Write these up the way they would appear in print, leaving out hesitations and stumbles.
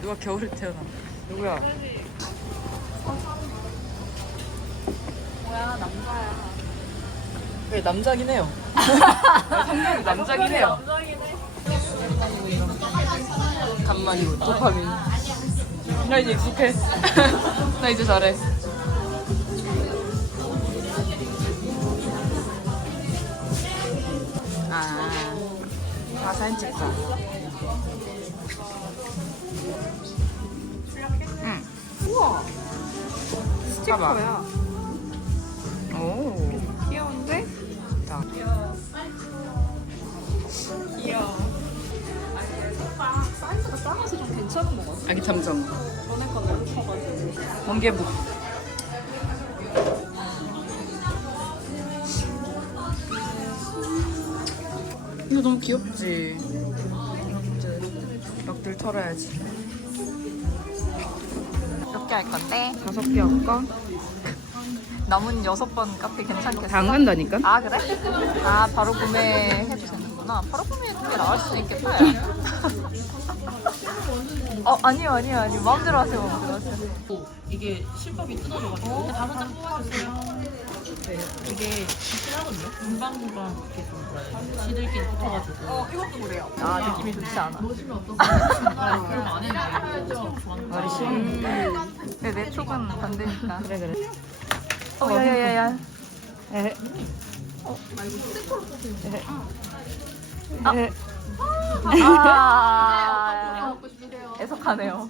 누가 겨울에 태어나? 누구야? 뭐야 남자야. 네, 남자긴 해요. 성격이 남자긴 해요. 남자긴 해. 간만이고 도파민. 나 이제 익숙해. 나 이제 잘해. 사진 찍자. 응. 우와. 스티커야. 오. 귀여운데? 자. 귀여워. 사이즈가 작아서 좀 괜찮은 것 같아. 아기 탐정. 전에 건 너무 커가지고. 번개북. 이거 너무 귀엽지? 이제 락들 털어야지. 몇 개 할 건데? 5개 할까? 남은 6번 카페 괜찮겠어? 다 안 간다니까? 아 그래? 아 바로 구매해도 되는구나. 바로 구매해도 게 나을 수도 있겠다. 야. 아니요 마음대로 하세요. 마음대로 하세요. 이게 실밥이 뜯어져가지고 다섯 장 뽑아주세요. 네, 이게 하거든요. 금방금방 이렇게 좀 뭐라 시들끼리 붙어가지고. 이것도 그래요. 아 느낌이 좋지 않아. 넣으시면 어떡해? 그럼 안 해요. 좋아하는 네, 내 촉은 반대니까. 그래. 야야야야. 에헤. 아. 애석하네요.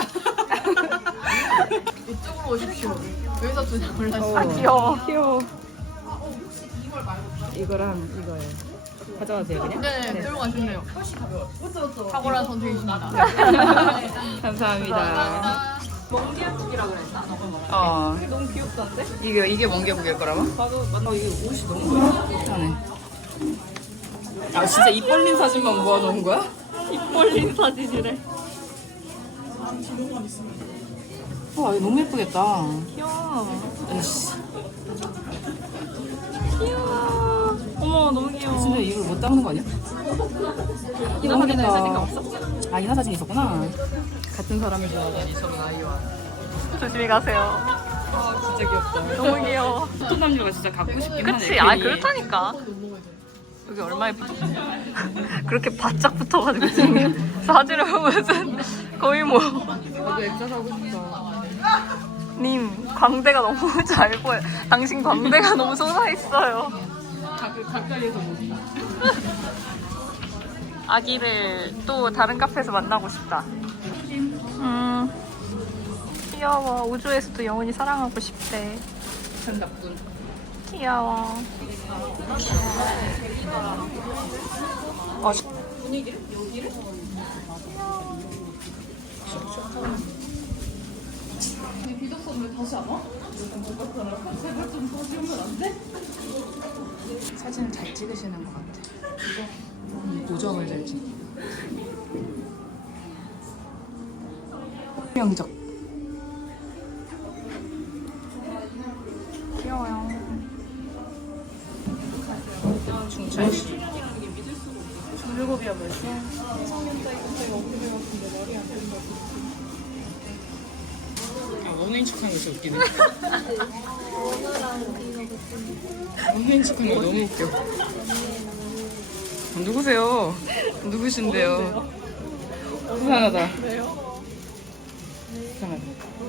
이쪽으로 오십시오. 여기서 두 장을 다시. 아 귀여워. 귀여워. 이거랑 이거요. 가져가세요 그냥? 네, 들고 가시네요. 훨씬 가벼워요. 탁월한 선택이십니다. 감사합니다. 멍게국이라고 그랬나? 너무 귀엽던데? 이게 멍게북일 거라고? 맞아 이게 옷이 너무 귀엽네. 아 진짜 입 벌린 사진만 모아놓은 거야? 입 벌린 사진이래. 와 이거 너무 예쁘겠다. 귀여워. 으이씨. 귀여워. 어머 너무 귀여워. 진짜 이걸 못 담는 거 아니야? 이나 사진을 쓸 생각 없어? 아 이나 사진 있었구나. 같은 사람을 좋아하다니 저는 아이와. 조심히 가세요. 아 진짜 귀엽다. 너무 귀여워. 포토 남녀가 진짜 갖고 싶긴 하네. 그치? 아 그렇다니까. 여기 얼마에 붙어? 그렇게 바짝 붙어가지고 지금 사진을 보면은 거의 뭐. 나도 액자 사고 싶다. 님 광대가 너무 잘 보여. 당신 광대가 너무 솟아있어요. 가까이에서 보기. 아기를 또 다른 카페에서 만나고 싶다. 귀여워. 우주에서도 영원히 사랑하고 싶대. 참 나쁜. 귀여워. 분위기를? 여기를? 비덕선 왜 다시 안 와? 제발 좀 다시 오면 안 돼? 사진을 잘 찍으시는 것 같아. 도정을 잘 찍. 명적. 귀여워요. 중철씨. 물고기야 벌써. 원어인 척하는 거 진짜 웃기네. 원어인 척하는 거 너무 웃겨. 누구세요? 누구신데요? 이상하다. 왜요? 이상하다.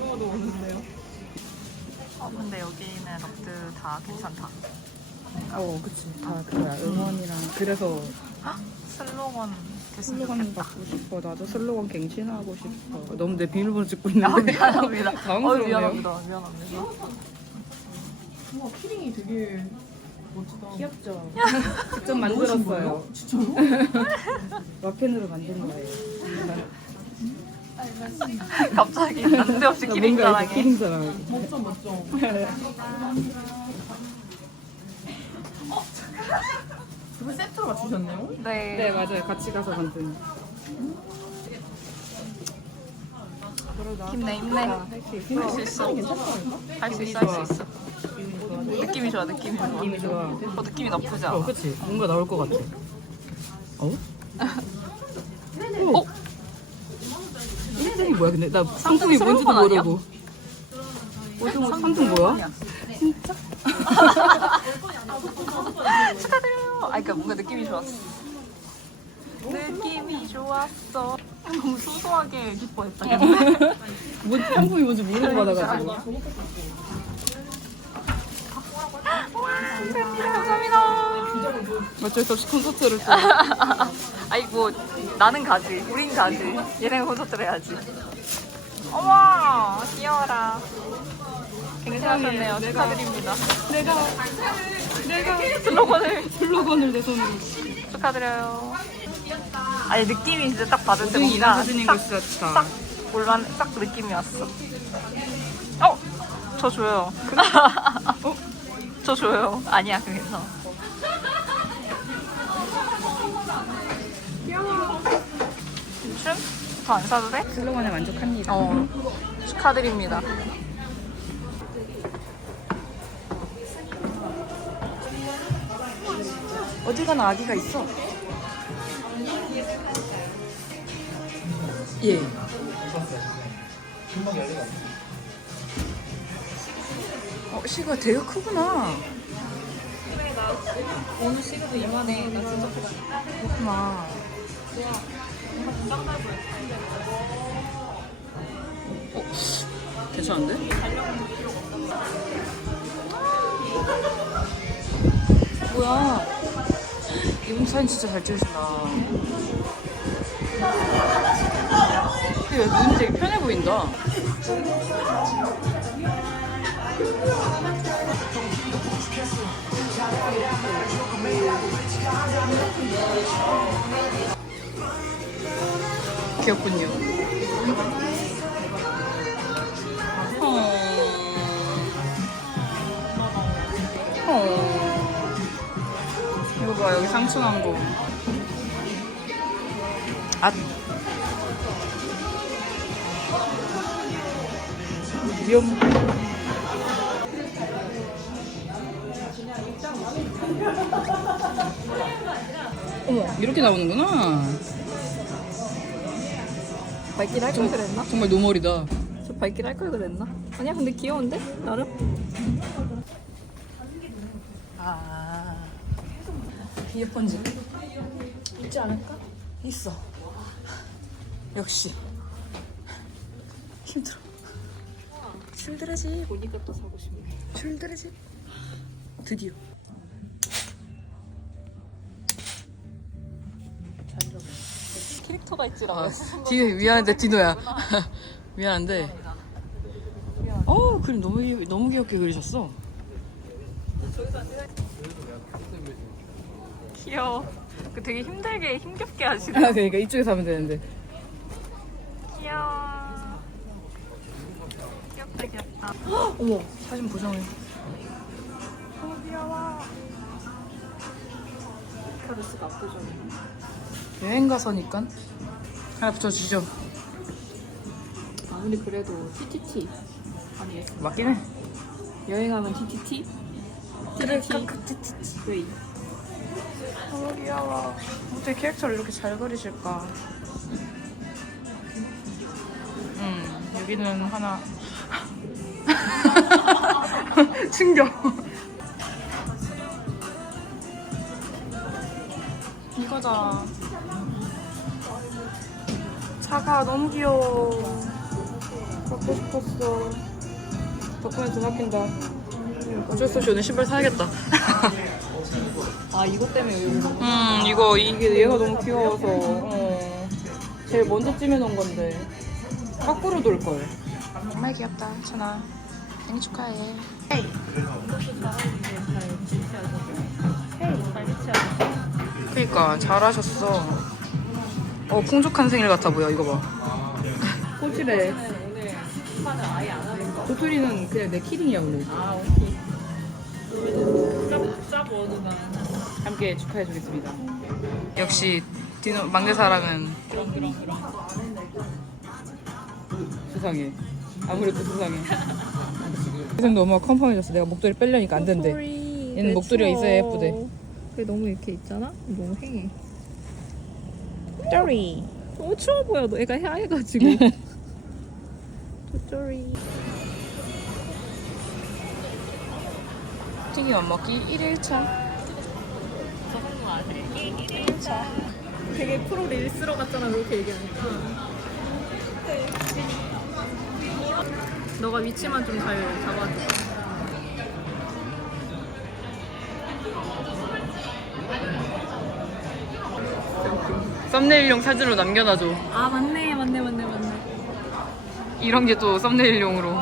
근데 여기는 럭드 다 괜찮다. 그치. 다 그거야. 응원이랑. 그래서 슬로건 됐으면 슬로건 좋겠다. 받고 싶어. 나도 슬로건 갱신하고 싶어. 너무 내 비밀번호 찍고 있는데. 미안합니다. 당황스럽네요. 미안합니다. 우와, 키링이 되게 멋지다. 귀엽죠? 직접 만들었어요. 진짜로? 와펜으로 만든 거예요. 갑자기 난데없이 키링 뭔가 자랑해. 이렇게 키링 자랑. 멋져. 두 분 세트로 맞추셨네요? 네. 네 맞아요. 같이 가서 만든. 힘내 힘내. 할 수 있어. 할 수 있어 할 수 있어. 느낌이 좋아 느낌이 좋아. 느낌이 좋아. 느낌이 나쁘지 않아. 그치. 뭔가 나올 것 같아. 어? 어? 얘네들이 뭐야 근데 나 상품이 뭔지도 모르고. 오징어 상품 뭐야? 진짜? 축하드려요. 아, 그러니까 뭔가 느낌이 좋았어. 느낌이 좋았어. 너무 소소하게 기뻐했다. 뭐 상품이 뭔지 모르고 받아가지고. 감사합니다. 어쩔 수 없이 콘서트를 또. 아니 뭐 나는 가지. 우린 가지. 얘네가 콘서트를 해야지. 어머 귀여워라. 굉장하셨네요. 축하드립니다. 내가 슬로건을 내 손으로. 축하드려요. 아니 느낌이 진짜 딱 받을 때 오등이 뭔가 이런 사진인 걸 진짜. 딱 느낌이 왔어. 저 줘요. 저 줘요. 아니야 그래서. 춤? 더 안 사도 돼? 슬로건에 만족합니다. 축하드립니다. 어디 가나 아기가 있어. 예. 시가 되게 크구나. 그래 나 오늘 시그도 이만해. 나 진짜 그렇구나. 괜찮은데? 뭐야? 이분 사진 진짜 잘 찍으신다. 근데 눈이 되게 편해 보인다. 귀엽군요. 이거 봐, 여기 상추 난 거. 아. 위험. 어머, 이렇게 나오는구나. 발길 할 걸 그랬나? 정말 노멀이다. 저 발길 할 걸 그랬나? 아니야 근데 귀여운데? 나름? 이어폰지 있지 않을까? 있어. 역시 힘들어. 출드레지. 보니까 또 사고 싶네. 출드레지. 드디어. 캐릭터가 있지라. 아, 뒤에 미안한데 디노야. 미안한데. 그림 너무 귀엽게 그리셨어. 귀여워. 그 되게 힘들게 힘겹게 하시네. 그러니까 이쪽에서 하면 되는데. 귀여워. 귀엽다 귀엽다. 어머, 사진 보정해. 너무 귀여워. 카르스가 압도적이네. 여행 가서니까 하나 붙여주죠. 아무리 그래도 TTT 아니겠어? 맞긴 해. 여행하면 TTT? TTT 웨이. 너무 귀여워. 어떻게 캐릭터를 이렇게 잘 그리실까? 여기는 하나. 충격. 이거잖아. 차가 너무 귀여워. 갖고 싶었어. 덕분에 돈 아낀다. 어쩔 수 없이 오늘 신발 사야겠다. 아 이것 때문에 여기 오는 거? 이게 얘가 너무 귀여워서. 제일 먼저 찜해놓은 건데. 거꾸로 돌걸. 정말 귀엽다, 천아. 생일 축하해. 잘 비치하죠. 그니까 잘하셨어. 풍족한 생일 같아 보여. 이거 봐. 꼬치래. 오늘 판을 아예 안 하는 거. 도토리는 그냥 내 키링이야 오늘. 아 오케이. 짭 워드가. 함께 축하해주겠습니다. 역시 디노 막내 사랑은 그럼. 수상해. 아무래도 수상해. 세상도 엄마가 컴펌해졌어. 내가 목도리 빼려니까 안 된대. 얘는 목도리가 있어야 예쁘대. 그게 너무 이렇게 있잖아? 너무 해. 쪼리. 너무 추워 보여. 너 애가 하얘가지고. 쪼쪼리. 튀김 안 먹기 1일차. 되게 프로 릴스러 같잖아 그렇게 얘기하니까. 너가 위치만 좀 잘 잡아줘. 썸네일용 사진으로 남겨놔줘. 아 맞네. 이런 게 또 썸네일용으로.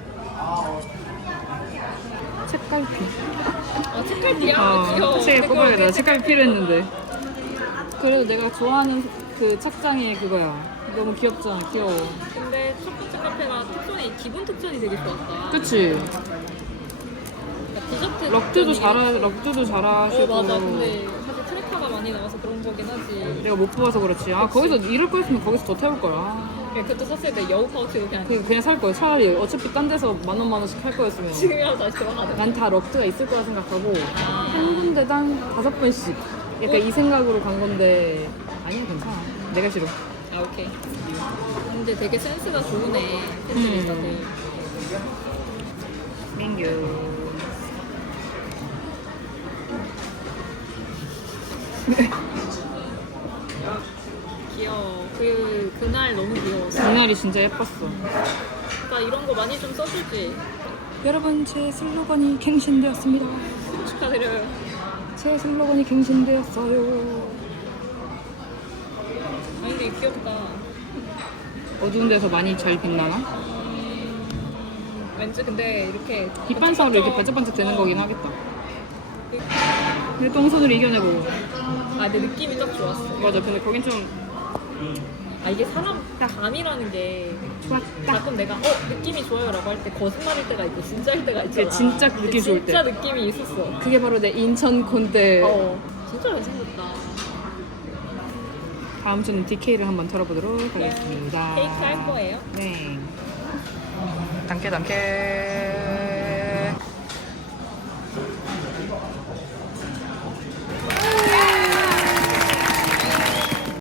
책갈피. 책갈피야. 귀여워. 책에 꼽아야 돼. 책갈피를 했는데. 그래도 내가 좋아하는 그 착장이 그거야. 너무 귀엽잖아. 귀여워. 근데 첫 번째 카페가 특전이 기본 특전이 되게 좋았다. 그치? 디저트 럭드도 특전이- 럭드도 잘하시고. 맞아. 근데 사실 트레카가 많이 나와서 그런 거긴 하지. 내가 못 뽑아서 그렇지. 아, 거기서 이럴 거였으면 거기서 더 태울 거야. 그때 썼을 때 여우 파우치도 그냥 그냥 살 거야. 차라리 어차피 딴 데서 만 원씩 할 거였으면. 지금이라도 다시 들어가야 난 다 럭드가 있을 거라 생각하고 아. 한 군데당 5번씩 약간 이 생각으로 간 건데 아니야 괜찮아. 내가 싫어. 아 오케이. 근데 되게 센스가 좋으네 팬들이 다들. 땡큐. 귀여워. 그날 너무 귀여웠어. 그날이 진짜 예뻤어. 그러니까 이런 거 많이 좀 써주지. 여러분 제 슬로건이 갱신되었습니다. 축하드려요. 제 슬로건이 갱신되었어요. 아니 근데 귀엽다. 어두운 데서 많이 잘 빛나나? 왠지 근데 이렇게 빛반사로 이렇게 반짝반짝 되는 거긴 하겠다. 근데 똥손으로 이겨내고. 아 근데 느낌이 딱 좋았어. 맞아. 근데 거긴 좀 아 이게 사람 감이라는 게 좋았다. 가끔 내가 느낌이 좋아요라고 할 때 거짓말일 때가 있고 진짜일 때가 있잖아. 진짜 느낌 좋을 때. 진짜 느낌이 있었어. 그게 바로 내 인천 콘대. 진짜 잘생겼다. 다음 주는 DK를 한번 털어보도록 하겠습니다. 케이크 할 거예요? 네. 단케 단케.